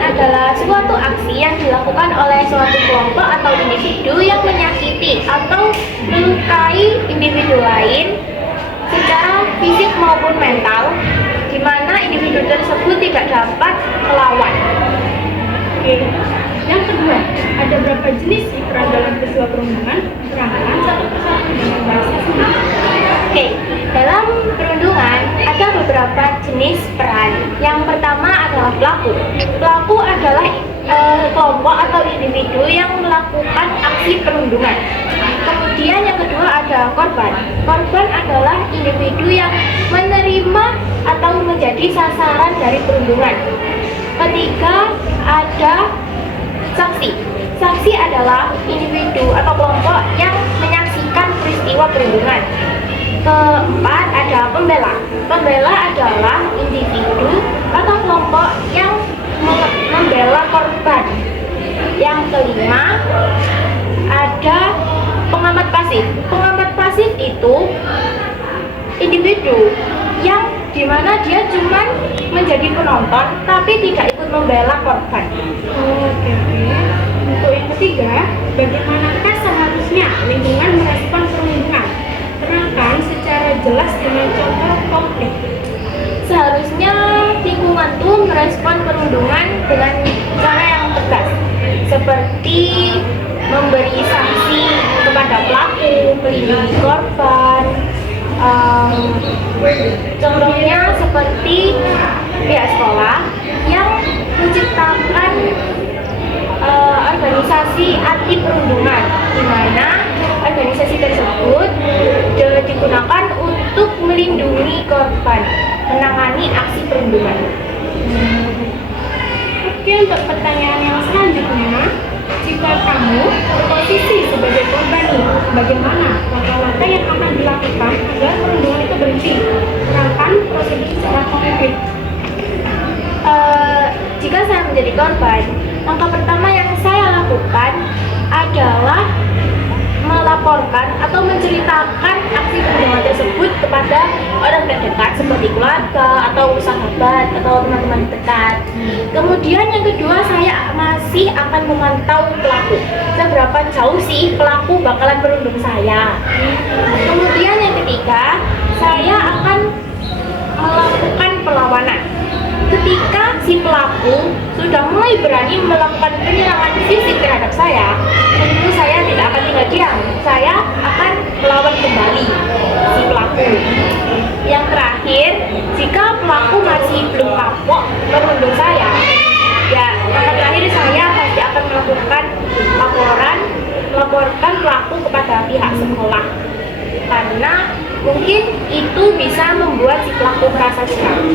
adalah suatu aksi yang dilakukan oleh suatu kelompok atau individu yang menyakiti atau melukai individu lain secara fisik maupun mental, di mana individu tersebut tidak dapat melawan. Oke. Yang kedua, ada berapa jenis sih peran dalam peristiwa perundungan? Terangkan satu persatu dengan bahasa sendiri. Oke, dalam perundungan ada beberapa jenis peran. Yang pertama adalah pelaku. Pelaku adalah kelompok atau individu yang melakukan aksi perundungan. Kemudian yang kedua ada korban. Korban adalah individu yang menerima atau menjadi sasaran dari perundungan. Ketiga ada saksi. Saksi adalah individu atau kelompok yang menyaksikan peristiwa perundungan. Keempat ada pembela. Pembela adalah individu atau kelompok yang membela korban. Yang kelima ada pengamat pasif. Pengamat pasif itu individu yang dimana dia cuma menjadi penonton tapi tidak ikut membela korban. Oke. Untuk yang ketiga, bagaimanakah seharusnya lingkungan merespon perundungan? Terangkan secara jelas dengan contoh konkret. Seharusnya lingkungan tuh merespon perundungan dengan cara yang tegas, seperti memberi sanksi kepada pelaku, melindungi korban. Contohnya seperti pihak sekolah yang menciptakan organisasi anti perundungan, di mana organisasi tersebut digunakan untuk melindungi korban, menangani aksi perundungan. Oke, untuk pertanyaan yang selanjutnya, jika kamu berposisi sebagai korban, bagaimana langkah-langkah yang akan dilakukan agar perundungan itu berhenti? Terangkan prosedur secara konkret. Jika saya menjadi korban, langkah pertama yang saya lakukan adalah melaporkan atau menceritakan aksi perundungan tersebut kepada orang terdekat seperti keluarga atau sahabat atau teman-teman dekat. Kemudian yang kedua, saya masih akan memantau pelaku, seberapa jauh sih pelaku bakalan merundung saya. Kemudian yang ketiga, saya akan melakukan perlawanan. Ketika si pelaku sudah mulai berani melakukan penyerangan fisik terhadap saya, tentu saya tidak akan tinggal diam. Saya akan melawan kembali si pelaku. Yang terakhir, jika pelaku masih belum kapok merundung saya, ya langkah terakhir saya pasti akan melaporkan pelaku kepada pihak sekolah, karena mungkin itu bisa membuat si pelaku merasa curang.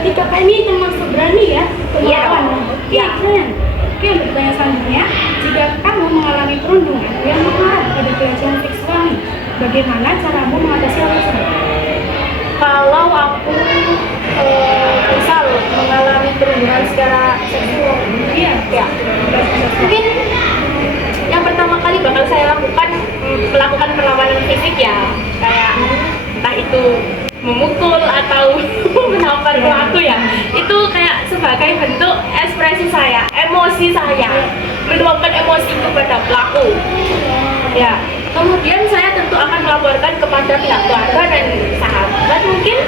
Jika ini termasuk berani ya, melawan. Iya. Keren. Oke, pertanyaan selanjutnya, jika kamu mengalami perundungan yang mengarah pada pelecehan seksual, bagaimana caramu mengatasi hal tersebut? Kalau aku misal mengalami perundungan secara seksual, ya mungkin yang pertama kali bakal saya lakukan melakukan perlawanan fisik ya, kayak entah itu memukul atau menampar pelaku ya, itu kayak sebagai bentuk ekspresi saya, emosi saya, meluapkan emosi kepada pelaku ya. Kemudian saya tentu akan melaporkan kepada pihak keluarga dan sahabat mungkin,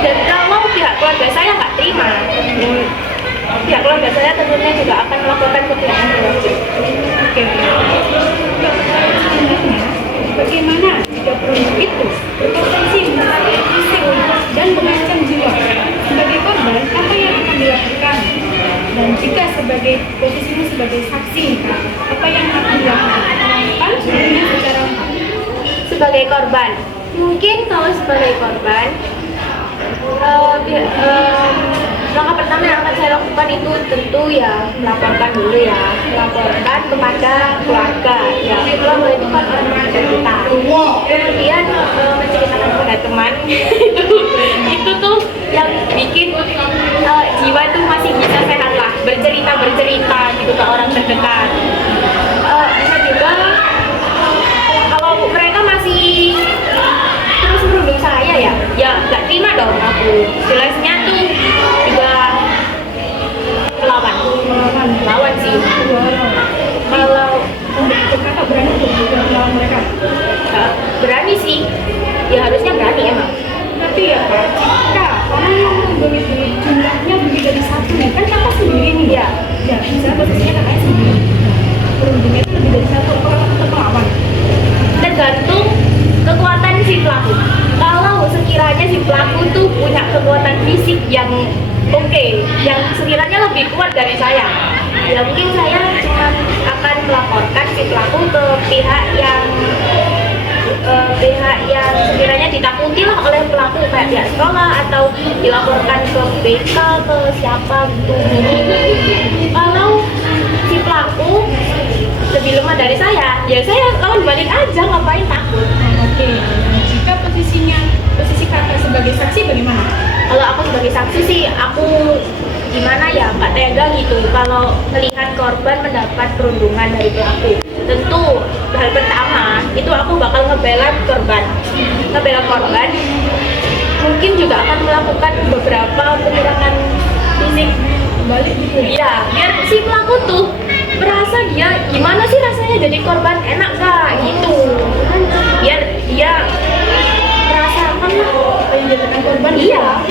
dan kalau pihak keluarga saya nggak terima, pihak keluarga saya tentunya juga akan melaporkan ke pihak berwajib. Oke. Bagaimana jika perundung itu berpotensi menyakiti fisik dan mengancam jiwa? Sebagai korban, apa yang akan dilakukan? Dan jika sebagai posisimu sebagai saksi, apa yang akan dilakukan? Kan sebenarnya secara Sebagai korban, mungkin kalau sebagai korban, langkah pertama yang akan saya lakukan itu tentu ya melaporkan dulu ya, melaporkan kepada keluarga ya. Keluarga itu kan orang terdekat kita. Kemudian menceritakan kepada teman itu tuh yang bikin jiwa itu masih bisa sehat lah, bercerita gitu ke orang terdekat. Bisa juga kalau mereka masih terus merundung saya ya nggak terima dong aku. Jelasnya tuh juga Iya. Ya, misalnya posisinya kakaknya sendiri. Perundungnya itu lebih dari satu orang untuk melawan. Tergantung kekuatan si pelaku. Kalau sekiranya si pelaku tuh punya kekuatan fisik yang oke, yang sekiranya lebih kuat dari saya, ya mungkin saya cuma akan melaporkan si pelaku ke pihak yang sekiranya ditakuti lah oleh pelaku, kayak pihak sekolah atau dilaporkan ke BK, ke siapa gitu. Kalau si pelaku lebih lemah dari saya, ya saya lawan balik aja, ngapain takut. Oke, jika posisi kakak sebagai saksi bagaimana? Kalau aku sebagai saksi sih, aku gimana ya, nggak tega gitu kalau melihat korban mendapat perundungan dari pelaku. Tentu hal pertama itu aku bakal ngebela korban. Mungkin juga akan melakukan beberapa penyerangan fisik Balik gitu ya? ya, biar si pelaku tuh merasa dia gimana sih rasanya jadi korban, enak gak gitu, biar dia merasakan lah Apa yang dirasakan korban? iya.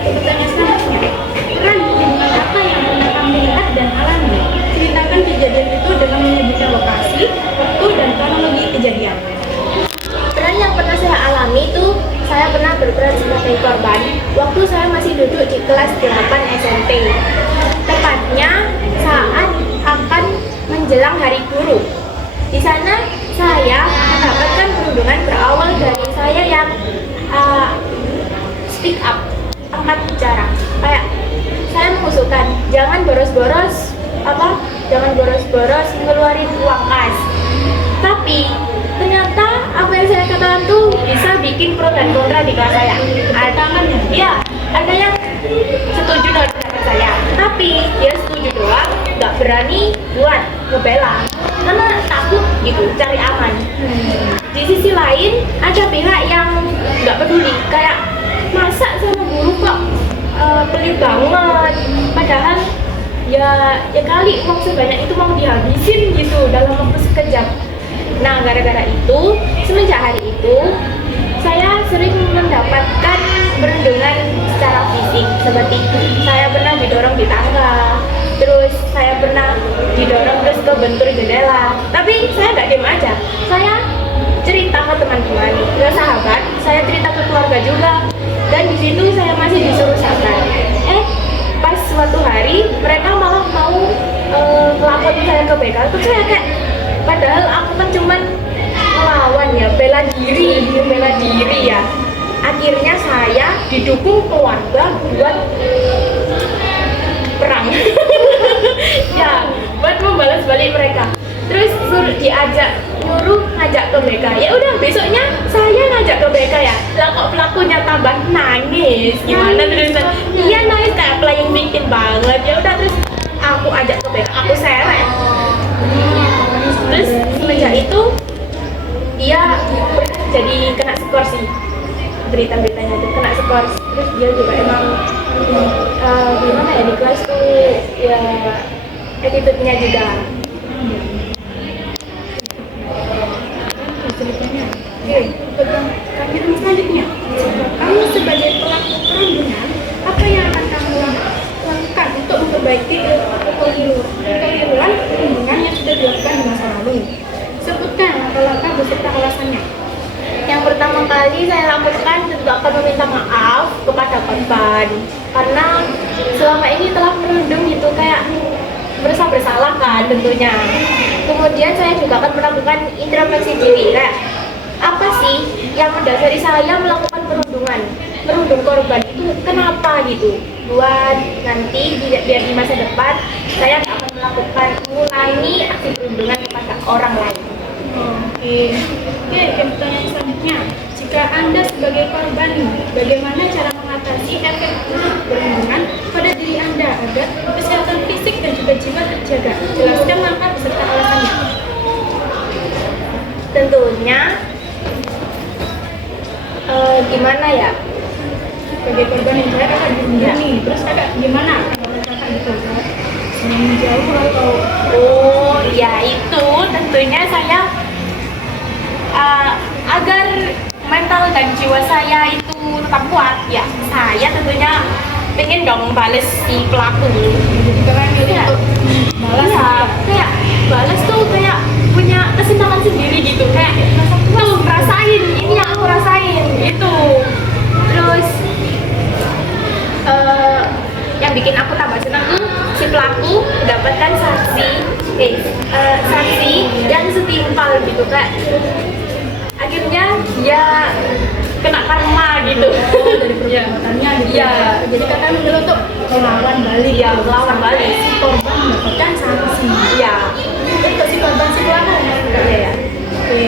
Pertanyaan selanjutnya, kan hubungan apa yang pernah kamu lihat dan alami? Ceritakan kejadian itu dengan menyebutkan lokasi, waktu, dan kronologi kejadian. Peran yang pernah saya alami itu, saya pernah berperan sebagai korban waktu saya masih duduk di kelas 8 SMP. Tepatnya saat akan menjelang hari guru. Di sana saya mendapatkan perundungan berawal dari saya yang speak up, angkat bicara. Kayak saya mengusulkan, jangan boros-boros ngeluarin uang kas. Tapi ternyata apa yang saya katakan tuh bisa bikin pro dan kontra di kelas saya. Ada yang setuju dengan pendapat saya, tapi dia setuju doang, nggak berani buat ngebela karena takut gitu, cari aman. Di sisi lain ada pihak yang nggak peduli, kayak masa sama guru kok pelit banget, padahal ya kali uang sebanyak itu mau dihabisin gitu dalam waktu sekejap. Nah, gara-gara itu, semenjak hari itu, saya sering mendapatkan perundungan secara fisik. Seperti saya pernah didorong di tangga, terus saya pernah didorong terus ke bentur jendela. Tapi saya nggak diam aja. Saya cerita ke teman-teman, ke sahabat, saya cerita ke keluarga juga. Dan di situ saya masih disuruh sabar. Pas suatu hari, mereka malah mau ngelaporin saya ke BK. Terus saya kayak, padahal aku kan cuman melawan ya, bela diri ya. Akhirnya saya didukung keluarga buat perang. Ya, buat membalas balik mereka. Terus nyuruh ngajak ke BK. Ya udah, besoknya saya ngajak ke BK ya. Lah kok pelakunya tambah nangis. Gimana terus? Iya, nangis kayak playing victim banget. Ya udah, terus aku ajak ke BK, aku seret. Terus semenjak itu dia jadi kena skor sih, berita-beritanya tuh kena skor. Terus dia juga emang gimana ya, di kelas tuh ya attitude-nya juga. Oke, pertanyaan selanjutnya, kamu sebagai pelaku perundungan, apa yang akan kamu lakukan untuk memperbaiki kekeliruan perundungan yang sudah dilakukan di masa lalu? Sebutkan langkah-langkah beserta alasannya. Yang pertama kali saya lakukan tentu akan meminta maaf kepada korban, karena selama ini telah merundung gitu, kayak merasa bersalah kan tentunya. Kemudian saya juga akan melakukan introspeksi diri, kayak apa sih yang mendasari saya melakukan merundung korban itu, kenapa gitu, buat nanti biar di masa depan saya nggak akan mengulangi aksi perundungan kepada orang lain. Oke, pertanyaan selanjutnya, jika Anda sebagai korban, bagaimana cara mengatasi efek buruk perundungan pada diri Anda agar kesehatan fisik dan juga jiwa terjaga? Jelaskan langkah beserta alasannya. Tentunya gimana ya, Sebagai korban yang saya kakak diundang nih, terus kakak gimana? Kakak gitu, jauh atau ya itu tentunya saya agar mental dan jiwa saya itu tetap kuat ya, saya tentunya pengen dong bales si pelaku. Jadi kalian milih Iya. untuk balas Iya, kayak balas tuh kayak punya kesenangan sendiri gitu, kayak tuh rasain ini yang aku rasain gitu. Terus yang bikin aku tambah senang tuh si pelaku mendapatkan saksi yang setimpal gitu, kayak akhirnya dia kena karma gitu. dari perbuatannya gitu. Iya. Jadi kalian milih untuk melawan balik. Iya, melawan balik. Si korban mendapatkan sanksi. Iya. Untuk si korban si pelaku. Iya ya. Oke.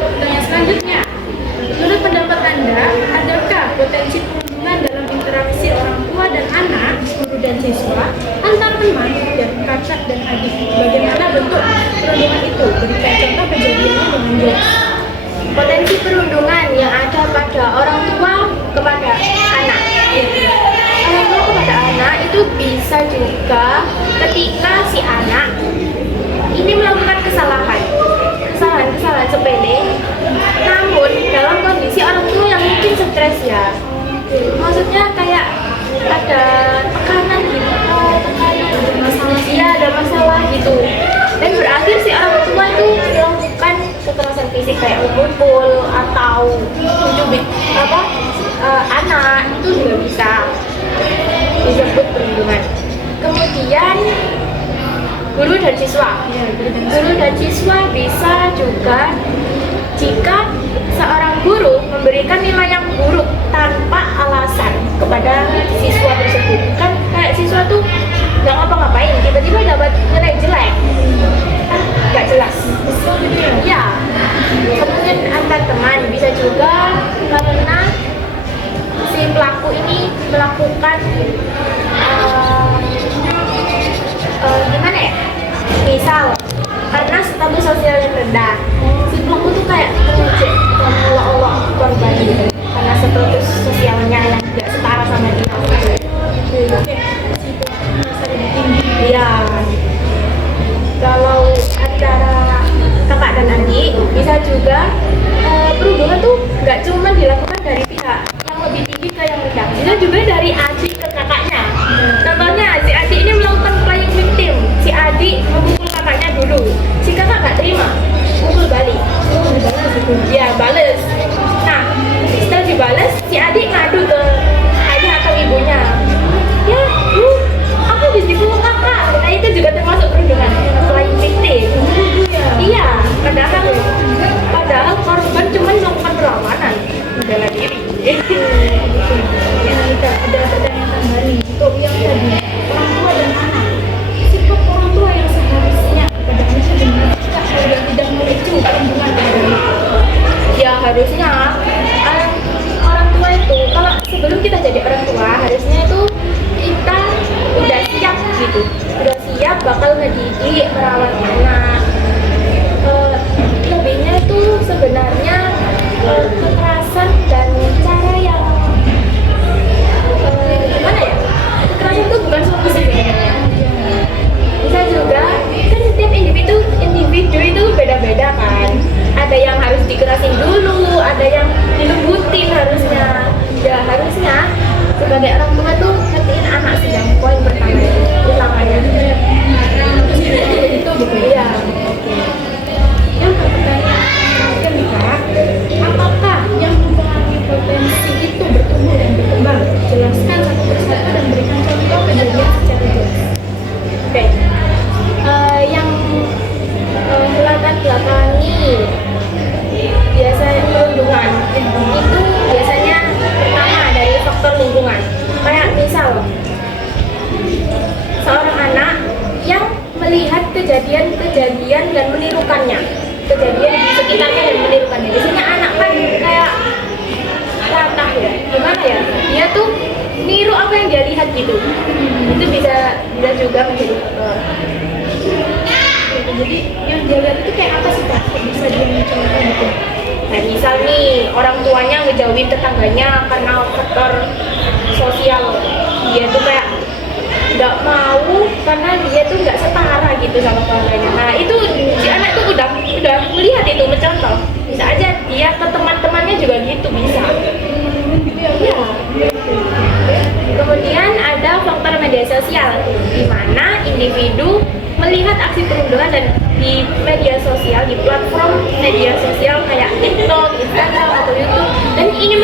Pertanyaan selanjutnya. Menurut pendapat Anda, adakah potensi perundungan dalam interaksi orang tua dan anak, guru dan siswa, antar teman dan kakak dan adik? Bagaimana bentuk perundungan itu? Berikan contoh kejadiannya dengan jelas. Potensi perundungan yang ada pada orang tua kepada anak. Orang tua kepada anak itu bisa juga ketika si anak ini melakukan kesalahan sepele, namun dalam kondisi orang tua yang mungkin stres ya. Maksudnya kayak ada tekanan gitu, ada masalah gitu, dan berakhir si orang tua itu melakukan kekerasan fisik kayak memukul atau mencubit anak, itu juga bisa disebut perundungan. Kemudian guru dan siswa bisa juga jika seorang guru memberikan nilai yang buruk tanpa alasan kepada siswa tersebut. Kan kayak siswa tuh nggak ngapa-ngapain, tiba-tiba dapat nilai jelek, kan nggak jelas. Ya, kemudian antar teman bisa juga karena si pelaku ini melakukan gimana ya? Misal karena status sosial yang rendah, si pelaku tuh kayak mengejek, mengolok-olok korban gitu, karena status sosialnya yang tidak setara sama dia. Iya. Kalau antara kakak dan adik bisa juga perundungan tuh nggak cuma dilakukan dari pihak yang lebih tinggi ke yang rendah, bisa juga dari adik ke kakaknya. Contohnya si adik ini melakukan playing victim, si adik memukul kakaknya dulu, si kakak nggak terima, mukul balik. Ya bales. Nah setelah dibales, si adik ngadu ke ayah atau ibunya. Ya bu, aku habis dipukul kakak. Nah itu juga termasuk perundungan, playing victim. Iya, padahal korban cuma melakukan perlawanan bela diri. Ya, kita ada pertanyaan tambahan nih. Untuk yang tadi, orang tua dan anak. Sikap orang tua yang seharusnya kepada anak sebenarnya agar tidak memicu perundungan kepada anak. Ya harusnya orang tua itu, kalau sebelum kita jadi orang tua, harusnya itu kita udah siap gitu, udah siap bakal ngedidik, merawat anak. Lebihnya itu sebenarnya kekerasan dan cara yang gimana ya, kekerasan itu bukan solusi sebenarnya. Bisa juga kan setiap individu itu beda-beda kan, ada yang harus dikerasin dulu, ada yang dilembutin harusnya. Ya harusnya sebagai orang tua tuh ngertiin anak sih, yang poin pertama utamanya itu gitu ya. Yang pertanyaan terakhir nih Kak, apakah yang mempengaruhi potensi itu bertumbuh dan berkembang? Jelaskan satu persatu dan berikan contoh kejadian secara jelas. Oke. Yang melatar belakangi biasanya perundungan itu biasanya pertama dari faktor lingkungan. Kayak misal seorang anak yang melihat kejadian-kejadian dan menirukannya, kejadian di sekitarnya dan menirukannya. Biasanya anak kan kayak latah ya, gimana ya, dia tuh niru apa yang dia lihat gitu. Itu bisa juga menjadi faktor. Jadi yang dia lihat itu kayak apa sih Kak? Bisa dicontohkan gitu? Nah misal nih orang tuanya ngejauhin tetangganya karena faktor sosial, dia tuh kayak nggak mau karena dia tuh nggak setara gitu sama keluarganya. Nah itu si anak tuh udah melihat itu, mencontoh. Bisa aja dia ke teman-temannya juga gitu bisa. Gitu ya? Iya. Kemudian ada faktor media sosial, di mana individu melihat aksi perundungan dan di media sosial, di platform media sosial kayak TikTok, Instagram, atau YouTube, dan ini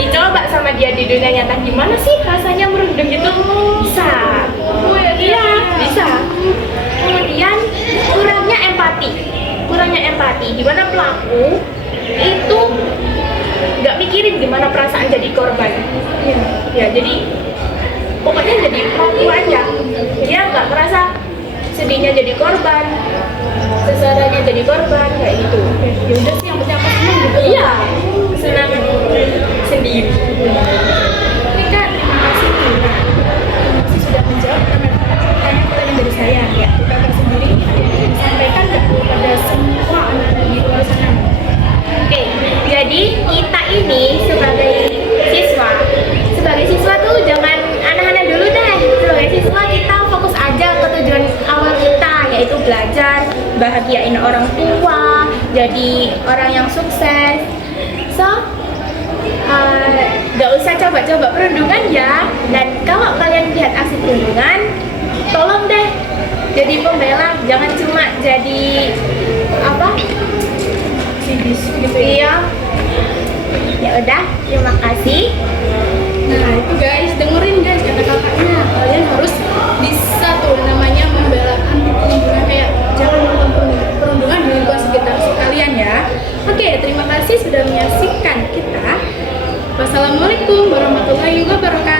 dicoba sama dia di dunia nyata. Gimana sih rasanya merundung gitu? Bisa. Iya, bisa. Kemudian kurangnya empati, di mana pelaku itu nggak mikirin gimana perasaan jadi korban. Ya, jadi pokoknya jadi pelaku aja. Dia nggak merasa sedihnya jadi korban, sesadanya jadi korban, kayak gitu. Ya udah sih, yang penting aku senang gitu. Iya, senang sendiri. Ini Kak, terima kasih nih. Terima kasih sudah menjawab pertanyaan dari saya. Ya, Kakak sendiri ada yang ingin disampaikan nggak kepada semua anak di luar sana? Oke, jadi kita ini sebagai siswa tuh jangan aneh-aneh dulu deh. Sebagai siswa kita fokus aja ke tujuan awal kita, yaitu belajar, bahagiain orang tua, jadi orang yang sukses. So, gak usah coba-coba perundungan ya. Dan kalau kalian lihat aksi perundungan, tolong deh jadi pembela, jangan cuma jadi Sidis gitu ya. iya. Ya udah, terima kasih. Nah itu guys, dengerin guys kata kakaknya. Kalian harus bisa tuh namanya membela anti perundungan, kayak jangan melakukan perundungan di lingkungan sekitar kalian ya. Oke, terima kasih sudah menyaksikan kita. Wassalamualaikum warahmatullahi wabarakatuh.